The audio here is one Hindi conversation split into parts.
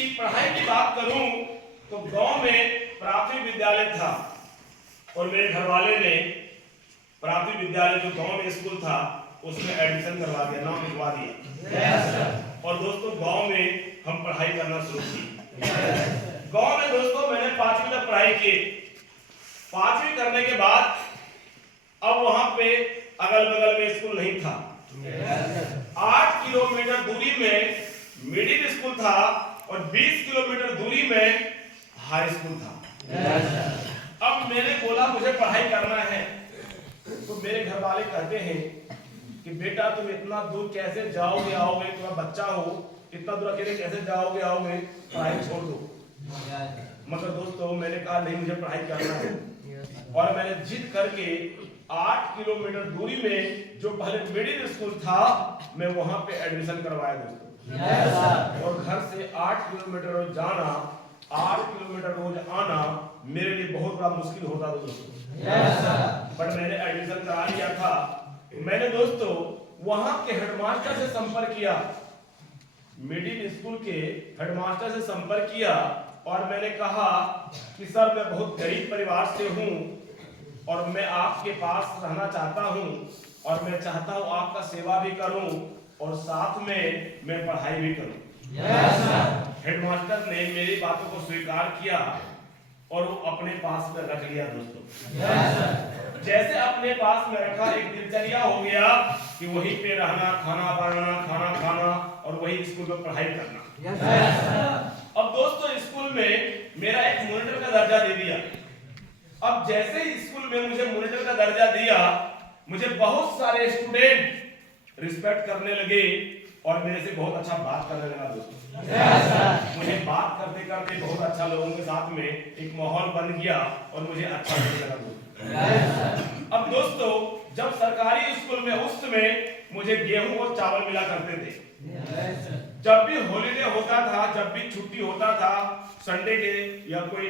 की पढ़ाई की बात करूं तो गांव में प्राथमिक विद्यालय था और मेरे घर वाले ने प्राथमिक विद्यालय जो गांव में स्कूल था उसमें एडमिशन करवा दिया, नाम लिखवा दिया। और दोस्तों गांव में हम पढ़ाई करना शुरू की। गांव में दोस्तों मैंने 5वीं तक पढ़ाई की। 5वीं करने के बाद अब वहां पे अगल बगल में स्कूल नहीं था। 8 किलोमीटर दूरी में मिडिल स्कूल था और 20 किलोमीटर दूरी में हाई स्कूल था। अब मैंने बोला मुझे पढ़ाई करना है, तो मेरे घर वाले कहते हैं कि बेटा तुम इतना दूर कैसे जाओगे आओगे, तुम्हारा बच्चा हो, इतना दूर अकेले कैसे जाओगे आओगे, पढ़ाई छोड़ दो। मगर दोस्तों मैंने कहा नहीं, मुझे पढ़ाई करना है। और मैंने जिद करके 8 किलोमीटर दूरी में जो पहले मिडिल स्कूल था मैं वहां पे एडमिशन करवाया दोस्तों। और घर से 8 किलोमीटर रोज जाना, 8 किलोमीटर रोज आना मेरे लिए बहुत बड़ा मुश्किल होता था दोस्तों। पर मैंने एडमिशन करा लिया था। मैंने दोस्तों वहां के हेडमास्टर से संपर्क किया, मिडिल स्कूल के हेडमास्टर से संपर्क किया और मैंने कहा कि सर मैं बहुत गरीब परिवार से हूं और मैं आपके पास रहना चाहता हूं और मैं चाहता हूं आपका सेवा भी करूं और साथ में मैं पढ़ाई भी करूं। हेडमास्टर ने मेरी बातों को स्वीकार किया और वो अपने पास में रख लिया दोस्तों। जैसे अपने पास में रखा, एक दिनचर्या हो गया कि वहीं पे रहना, खाना बनाना, खाना खाना और वही स्कूल में पढ़ाई करना। अब दोस्तों स्कूल में मेरा एक मॉनिटर का दर्जा दे दिया। अब जैसे ही स्कूल में मुझे मॉनिटर का दर्जा दिया, मुझे बहुत सारे स्टूडेंट रिस्पेक्ट करने लगे और मेरे से बहुत अच्छा बात करने लगा दोस्तों। मुझे बात करते करते बहुत अच्छा लोगों के साथ में एक माहौल बन गया और मुझे अच्छा लगने लगा दोस्तों। अब दोस्तों जब सरकारी स्कूल में उस समय मुझे गेहूं और चावल मिला करते थे। जब भी हॉलीडे होता था, जब भी छुट्टी होता था, संडे के या कोई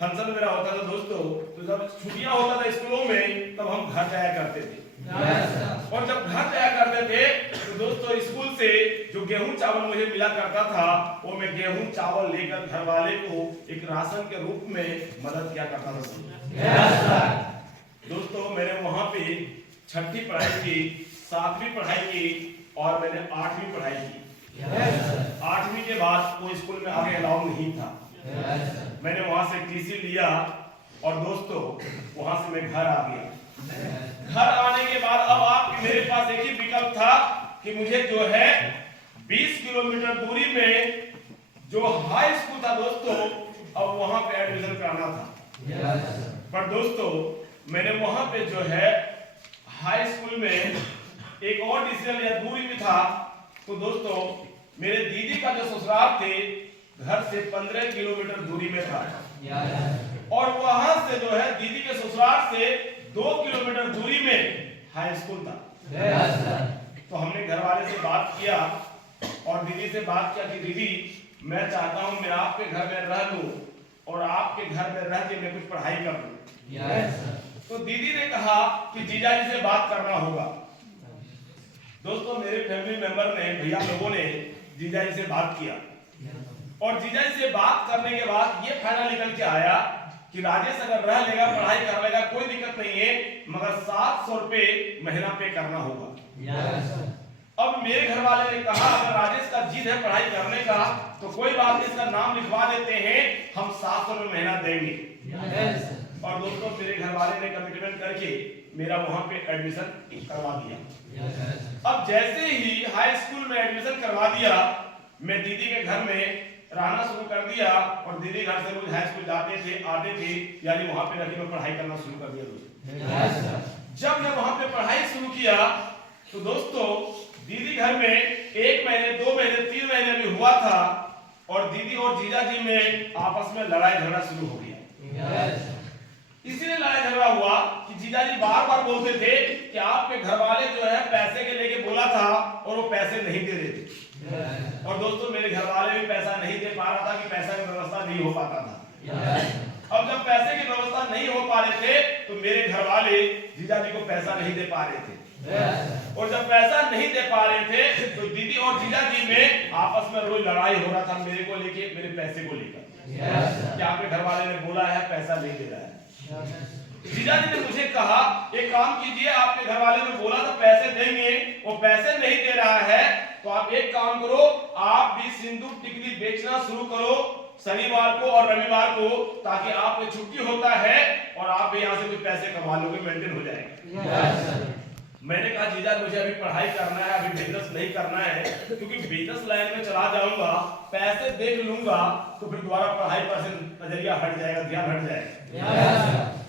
फंक्शन वगैरह होता था दोस्तों, तो जब छुट्टियां होता था स्कूलों में तब हम घर जाया करते थे। और जब घर जाया करते थे तो दोस्तों स्कूल से जो गेहूं चावल मुझे मिला करता था वो मैं गेहूं चावल लेकर घर वाले को एक राशन के रूप में मदद किया करता था दोस्तों। मैंने वहां पे 6ठी पढ़ाई की, 7वीं पढ़ाई की और मैंने 8वीं पढ़ाई की। 8वीं के बाद कोई स्कूल में आगे अलाउ नहीं था। मैंने वहां से टीसी लिया और दोस्तों वहां से मैं घर आ गया। घर आने के बाद अब आपके मेरे पास एक ही विकल्प था कि मुझे जो है 20 किलोमीटर दूरी में जो हाई स्कूल था दोस्तों, अब वहां पे एडमिशन कराना था। पर दोस्तों मैंने वहां पे जो है हाई स्कूल में एक और डिसीजन लिया, दूरी भी था। तो दोस्तों मेरे दीदी का जो ससुराल थे घर से 15 किलोमीटर दूरी में था और वहां से जो है दीदी के ससुराल से 2 किलोमीटर दूरी में हाई स्कूल था। तो हमने घर वाले से बात किया और दीदी से बात किया कि दीदी मैं चाहता हूं मैं आपके घर में रह लूं और आपके घर में रह के मैं कुछ पढ़ाई कर लूं। तो दीदी ने कहा कि जीजा जी से बात करना होगा। दोस्तों मेरे फैमिली मेंबर ने, भैया लोगों ने जीजा जी से बात किया और जीजा जी से बात करने के बाद ये फाइनल निकल के आया कि राजेश अगर रह लेगा, पढ़ाई कर लेगा, कोई दिक्कत नहीं है, मगर 700 रुपए महीना पे करना होगा। अब मेरे घर वाले ने कहा अगर राजेश का जिद है पढ़ाई करने का तो कोई बात नहीं, इसका नाम लिखवा देते हैं, हम 700 रुपए महीना देंगे। और दोस्तों मेरे घर वाले ने कमिटमेंट करके मेरा वहां पे एडमिशन करवा दिया। अब जैसे ही हाई स्कूल में एडमिशन करवा दिया, मैं दीदी के घर में रहना शुरू कर दिया और दीदी घर से रोज हाई स्कूल जाते थे आते थे, यानी वहां पे रह के मैं पढ़ाई करना शुरू कर दिया दोस्तों। जब मैं वहां पे पढ़ाई शुरू किया तो दोस्तों दीदी घर में 1 महीने 2 महीने 3 महीने भी हुआ था और दीदी और जीजा जी में आपस में लड़ाई झगड़ा शुरू हो गया। इसीलिए लड़ाई झगड़ा हुआ कि जीजा जी बार बार बोलते थे कि आपके घर वाले जो है पैसे के लेके बोला था और वो पैसे नहीं दे रहे थे। और दोस्तों मेरे घर वाले भी पैसा नहीं दे पा रहा था कि पैसा की व्यवस्था नहीं हो पाता था। अब जब पैसे की व्यवस्था नहीं हो पा रहे थे तो मेरे घर वाले जीजा जी को पैसा नहीं दे पा रहे थे। और जब पैसा नहीं दे पा रहे थे तो दीदी और जीजा जी में आपस में रोज लड़ाई हो रहा था, मेरे को लेके, मेरे पैसे को लेकर। कि आपके घर वाले ने बोला है पैसा नहीं दे रहा है। जीजा जी ने मुझे कहा एक काम कीजिए, आपके घर वाले ने बोला था पैसे देंगे, वो पैसे नहीं दे रहा है तो आप एक काम करो, आप भी सिंदूर टिकली बेचना शुरू करो शनिवार को और रविवार को, ताकि आपको छुट्टी होता है और आप भी यहाँ से कुछ पैसे कमा लोगे, मेंटेन हो जाएगा। मैंने कहा जीजा मुझे अभी पढ़ाई करना है, अभी बिजनेस नहीं करना है, क्योंकि बिजनेस लाइन में चला जाऊंगा, पैसे देख लूंगा तो फिर दोबारा पढ़ाई पर से नजरिया हट जाएगा, ध्यान हट जाएगा।